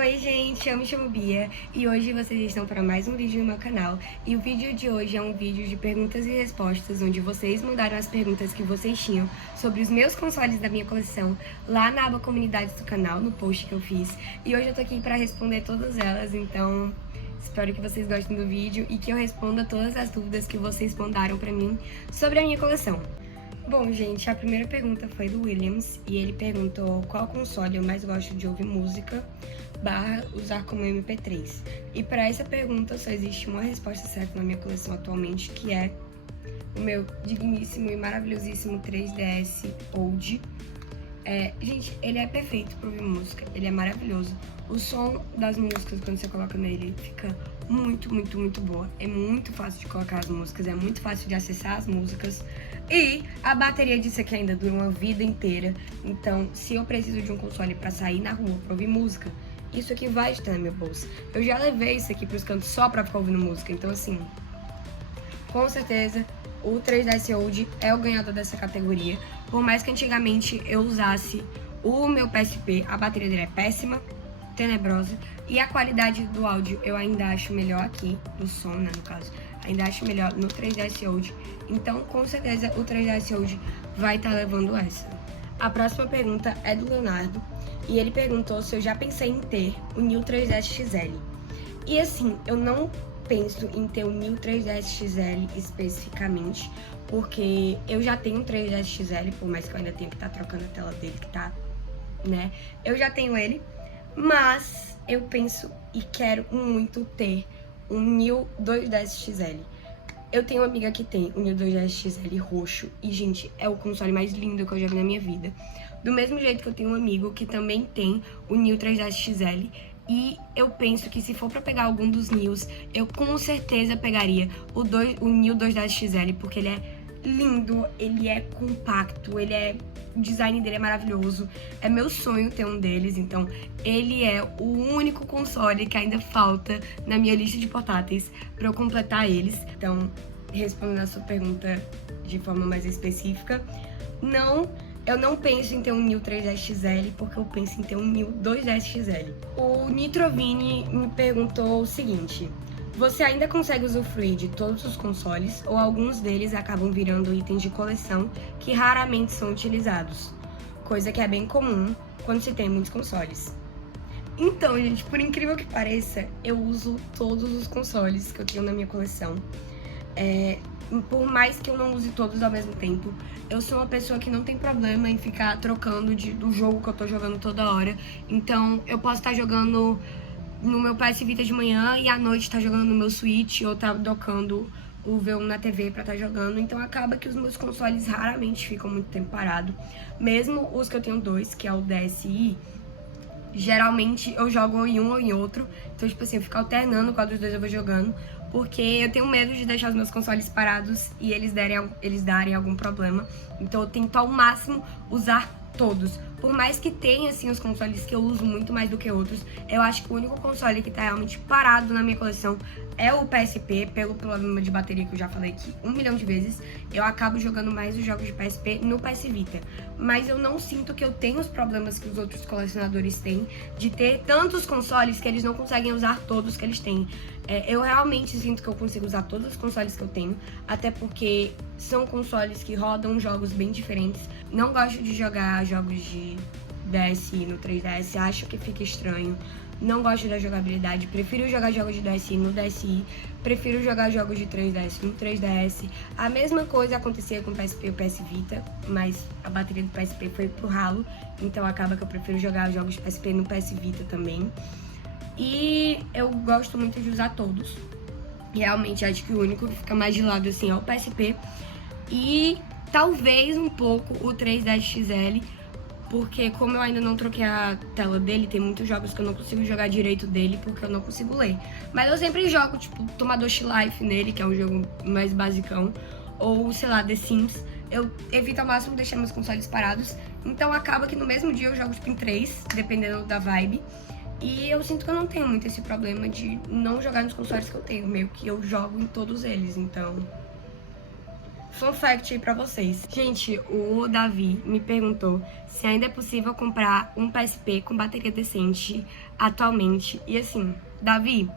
Oi gente, eu me chamo Bia e hoje vocês estão para mais um vídeo no meu canal. E o vídeo de hoje é um vídeo de perguntas e respostas, onde vocês mandaram as perguntas que vocês tinham sobre os meus consoles da minha coleção lá na aba comunidades do canal, no post que eu fiz. E hoje eu tô aqui para responder todas elas, então espero que vocês gostem do vídeo e que eu responda todas as dúvidas que vocês mandaram para mim sobre a minha coleção. Bom, gente, a primeira pergunta foi do Williams e ele perguntou qual console eu mais gosto de ouvir música / usar como MP3. E para essa pergunta só existe uma resposta certa na minha coleção atualmente, que é o meu digníssimo e maravilhosíssimo 3DS Old. Gente, ele é perfeito para ouvir música, ele é maravilhoso. O som das músicas, quando você coloca nele, fica muito boa. É muito fácil de colocar as músicas, é muito fácil de acessar as músicas. E a bateria disso aqui ainda dura uma vida inteira. Então, se eu preciso de um console para sair na rua, para ouvir música, isso aqui vai estar na minha bolsa. Eu já levei isso aqui pros cantos só pra ficar ouvindo música. Então, assim, com certeza, o 3DS Old é o ganhador dessa categoria. Por mais que antigamente eu usasse o meu PSP, a bateria dele é péssima, tenebrosa. E a qualidade do áudio eu ainda acho melhor aqui, do som, né, no caso. Ainda acho melhor no 3DS Old. Então, com certeza, o 3DS Old vai estar levando essa. A próxima pergunta é do Leonardo. E ele perguntou se eu já pensei em ter o New 3DS XL. E assim, eu não penso em ter o New 3DS XL especificamente, porque eu já tenho um 3DS XL, por mais que eu ainda tenha que estar trocando a tela dele, que tá, né? Eu já tenho ele, mas eu penso e quero muito ter um New 2DS XL. Eu tenho uma amiga que tem o New 2DS XL roxo e, gente, é o console mais lindo que eu já vi na minha vida. Do mesmo jeito que eu tenho um amigo que também tem o New 3DS XL. E eu penso que se for pra pegar algum dos News, eu com certeza pegaria o New 2DS XL, porque ele é lindo, ele é compacto, o design dele é maravilhoso. É meu sonho ter um deles, então ele é o único console que ainda falta na minha lista de portáteis pra eu completar eles. Então, respondendo a sua pergunta de forma mais específica, eu não penso em ter um New 3DS XL, porque eu penso em ter um New 2DS XL. O Nitrovini me perguntou o seguinte: você ainda consegue usufruir de todos os consoles, ou alguns deles acabam virando itens de coleção que raramente são utilizados? Coisa que é bem comum quando se tem muitos consoles. Então, gente, por incrível que pareça, eu uso todos os consoles que eu tenho na minha coleção. Por mais que eu não use todos ao mesmo tempo, eu sou uma pessoa que não tem problema em ficar trocando do jogo que eu tô jogando toda hora. Então, eu posso estar jogando no meu PS Vita de manhã e à noite tá jogando no meu Switch, ou tá docando o V1 na TV pra estar jogando. Então acaba que os meus consoles raramente ficam muito tempo parado. Mesmo os que eu tenho dois, que é o DSi, geralmente eu jogo em um ou em outro. Então, tipo assim, eu fico alternando qual dos dois eu vou jogando, porque eu tenho medo de deixar os meus consoles parados e eles darem algum problema. Então eu tento ao máximo usar todos. Por mais que tenha, assim, os consoles que eu uso muito mais do que outros, eu acho que o único console que tá realmente parado na minha coleção é o PSP, pelo problema de bateria que eu já falei aqui 1 milhão de vezes. Eu acabo jogando mais os jogos de PSP no PS Vita. Mas eu não sinto que eu tenho os problemas que os outros colecionadores têm, de ter tantos consoles que eles não conseguem usar todos que eles têm. Eu realmente sinto que eu consigo usar todos os consoles que eu tenho, até porque são consoles que rodam jogos bem diferentes. Não gosto de jogar jogos de DSi no 3DS, acho que fica estranho. Não gosto da jogabilidade, prefiro jogar jogos de DSi no DSi, prefiro jogar jogos de 3DS no 3DS. A mesma coisa acontecia com o PSP e o PS Vita, mas a bateria do PSP foi pro ralo, então acaba que eu prefiro jogar jogos de PSP no PS Vita também. E eu gosto muito de usar todos. Realmente acho que o único que fica mais de lado assim é o PSP. E talvez um pouco o 3DS XL, porque como eu ainda não troquei a tela dele, tem muitos jogos que eu não consigo jogar direito dele porque eu não consigo ler. Mas eu sempre jogo, tipo, Tomadoshi Life nele, que é um jogo mais basicão, ou, sei lá, The Sims. Eu evito ao máximo deixar meus consoles parados, então acaba que no mesmo dia eu jogo, tipo, em 3, dependendo da vibe. E eu sinto que eu não tenho muito esse problema de não jogar nos consoles que eu tenho, meio que eu jogo em todos eles, então fun fact aí pra vocês. Gente, o Davi me perguntou se ainda é possível comprar um PSP com bateria decente atualmente. E assim, Davi,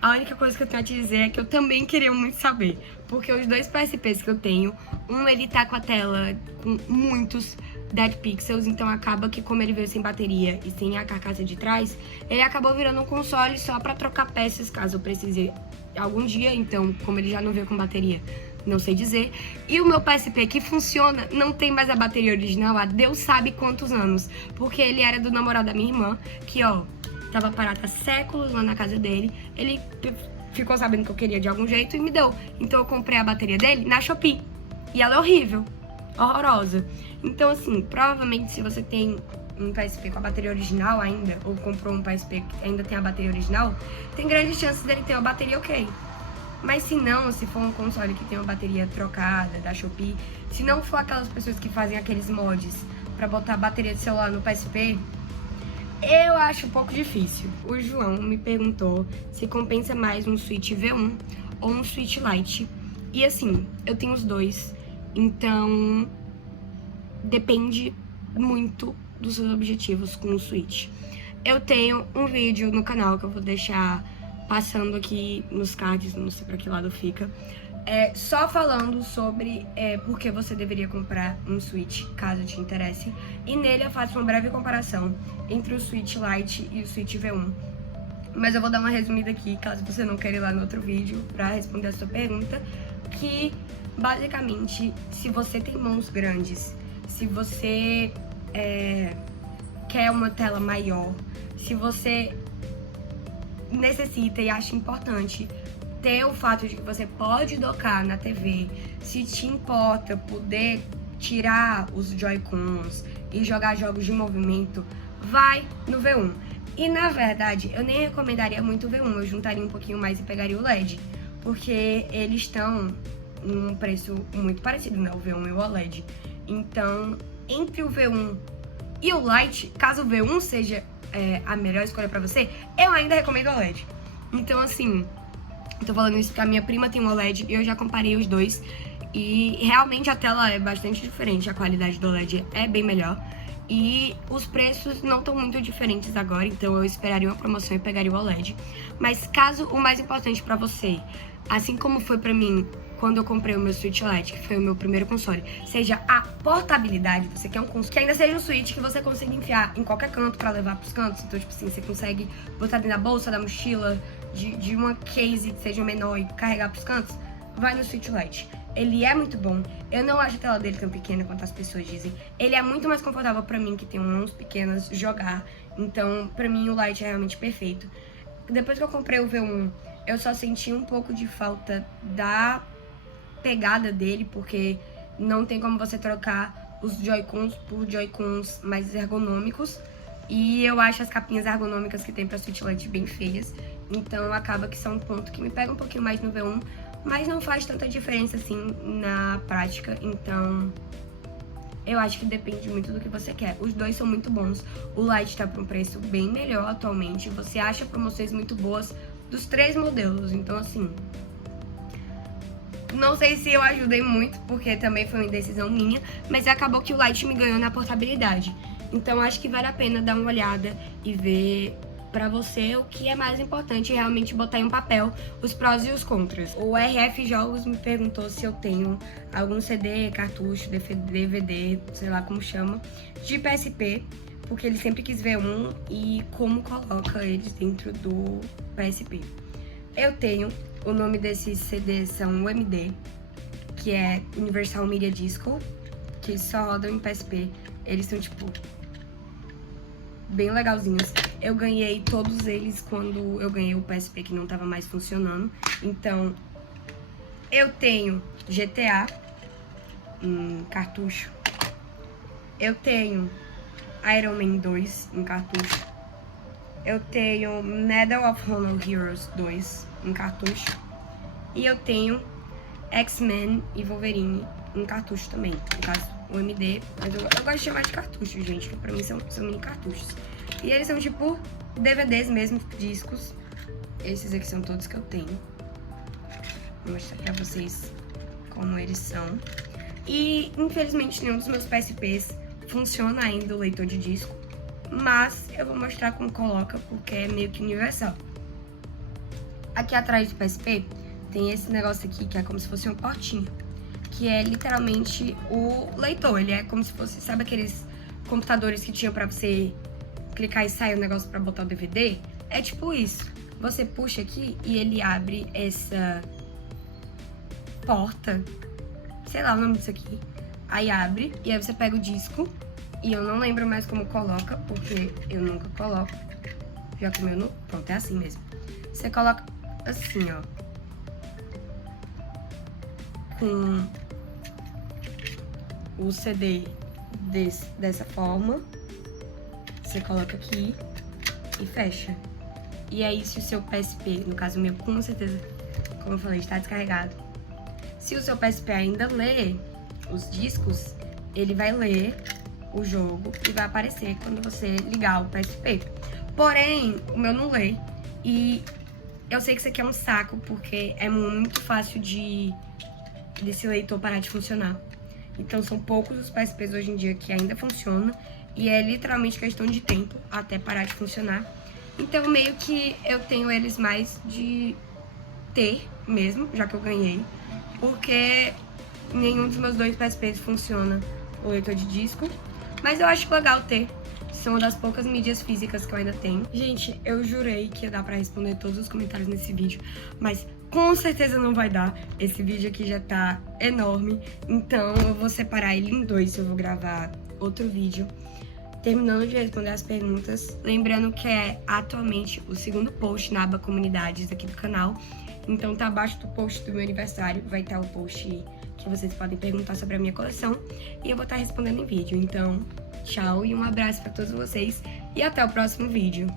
a única coisa que eu tenho a te dizer é que eu também queria muito saber. Porque os dois PSPs que eu tenho, ele tá com a tela com muitos dead pixels, então acaba que como ele veio sem bateria e sem a carcaça de trás, ele acabou virando um console só pra trocar peças caso eu precise algum dia. Então, como ele já não veio com bateria, não sei dizer. E o meu PSP que funciona não tem mais a bateria original há Deus sabe quantos anos, porque ele era do namorado da minha irmã, que tava parado há séculos lá na casa dele. Ele ficou sabendo que eu queria de algum jeito e me deu. Então eu comprei a bateria dele na Shopee. E ela é horrível, horrorosa. Então assim, provavelmente se você tem um PSP com a bateria original ainda, ou comprou um PSP que ainda tem a bateria original, tem grandes chances dele ter uma bateria ok. Mas se não, se for um console que tem uma bateria trocada da Shopee, se não for aquelas pessoas que fazem aqueles mods pra botar a bateria de celular no PSP, eu acho um pouco difícil. O João me perguntou se compensa mais um Switch V1 ou um Switch Lite. E assim, eu tenho os dois, então depende muito dos seus objetivos com o Switch. Eu tenho um vídeo no canal que eu vou deixar passando aqui nos cards, não sei pra que lado fica, só falando sobre por que você deveria comprar um Switch, caso te interesse. E nele eu faço uma breve comparação entre o Switch Lite e o Switch V1. Mas eu vou dar uma resumida aqui, caso você não queira ir lá no outro vídeo pra responder a sua pergunta, que basicamente, se você tem mãos grandes, se você quer uma tela maior, se você necessita e acha importante ter o fato de que você pode docar na TV, se te importa poder tirar os Joy-Cons e jogar jogos de movimento, vai no V1. E na verdade, eu nem recomendaria muito o V1, eu juntaria um pouquinho mais e pegaria o LED, porque eles estão num preço muito parecido, né? O V1 e o OLED. Então, entre o V1 e o Lite, caso o V1 seja a melhor escolha pra você, eu ainda recomendo o OLED. Então, assim, eu tô falando isso porque a minha prima tem um OLED e eu já comparei os dois. E realmente a tela é bastante diferente, a qualidade do OLED é bem melhor. E os preços não estão muito diferentes agora, então eu esperaria uma promoção e pegaria o OLED. Mas caso o mais importante pra você, assim como foi pra mim quando eu comprei o meu Switch Lite, que foi o meu primeiro console, seja a portabilidade, você quer um console que ainda seja um Switch que você consiga enfiar em qualquer canto pra levar pros cantos. Então, tipo assim, você consegue botar dentro da bolsa, da mochila, de uma case que seja menor e carregar pros cantos, vai no Switch Lite. Ele é muito bom. Eu não acho a tela dele tão pequena quanto as pessoas dizem. Ele é muito mais confortável pra mim, que tenho mãos pequenas, jogar. Então, pra mim, o Lite é realmente perfeito. Depois que eu comprei o V1, eu só senti um pouco de falta da pegada dele, porque não tem como você trocar os Joy-Cons por Joy-Cons mais ergonômicos. E eu acho as capinhas ergonômicas que tem pra Switch Lite bem feias. Então, acaba que são um ponto que me pega um pouquinho mais no V1. Mas não faz tanta diferença assim na prática, então eu acho que depende muito do que você quer. Os dois são muito bons. O Lite tá por um preço bem melhor atualmente. Você acha promoções muito boas dos 3 modelos, então assim, não sei se eu ajudei muito, porque também foi uma indecisão minha, mas acabou que o Lite me ganhou na portabilidade. Então acho que vale a pena dar uma olhada e ver pra você o que é mais importante, realmente botar em um papel os prós e os contras. O RF Jogos me perguntou se eu tenho algum CD, cartucho, DVD, sei lá como chama, de PSP, porque ele sempre quis ver um e como coloca eles dentro do PSP. Eu tenho, o nome desses CDs são UMD, que é Universal Media Disco, que só rodam em PSP. Eles são tipo bem legalzinhos. Eu ganhei todos eles quando eu ganhei o PSP que não tava mais funcionando. Então, eu tenho GTA em cartucho. Eu tenho Iron Man 2 em cartucho. Eu tenho Medal of Honor Heroes 2 em cartucho. E eu tenho X-Men e Wolverine em cartucho também. No caso, o MD, mas eu gosto de chamar de cartucho, gente, que pra mim são mini cartuchos. E eles são tipo DVDs mesmo, discos. Esses aqui são todos que eu tenho. Vou mostrar pra vocês como eles são. E, infelizmente, nenhum dos meus PSPs funciona ainda o leitor de disco, mas eu vou mostrar como coloca, porque é meio que universal. Aqui atrás do PSP tem esse negócio aqui, que é como se fosse uma portinha, que é literalmente o leitor. Ele é como se fosse, sabe aqueles computadores que tinha pra você clicar e sair o negócio pra botar o DVD? É tipo isso. Você puxa aqui e ele abre essa porta, sei lá o nome disso aqui. Aí abre e aí você pega o disco, e eu não lembro mais como coloca, porque eu nunca coloco. Já comeu no... Pronto, é assim mesmo. Você coloca assim, ó, com o CD dessa forma. Você coloca aqui e fecha. E aí, se o seu PSP, no caso o meu, com certeza, como eu falei, está descarregado. Se o seu PSP ainda lê os discos, ele vai ler o jogo e vai aparecer quando você ligar o PSP. Porém, o meu não lê. E eu sei que isso aqui é um saco, porque é muito fácil desse leitor parar de funcionar. Então são poucos os PSPs hoje em dia que ainda funcionam. E é literalmente questão de tempo até parar de funcionar. Então meio que eu tenho eles mais de ter mesmo, já que eu ganhei. Porque nenhum dos meus 2 PSPs funciona o leitor de disco. Mas eu acho legal ter. São uma das poucas mídias físicas que eu ainda tenho. Gente, eu jurei que ia dar pra responder todos os comentários nesse vídeo, mas com certeza não vai dar. Esse vídeo aqui já tá enorme, então eu vou separar ele em 2. Eu vou gravar outro vídeo terminando de responder as perguntas. Lembrando que é atualmente o 2º post na aba comunidades aqui do canal. Então tá abaixo do post do meu aniversário, vai estar o post que vocês podem perguntar sobre a minha coleção. E eu vou estar respondendo em vídeo. Então, tchau e um abraço pra todos vocês. E até o próximo vídeo.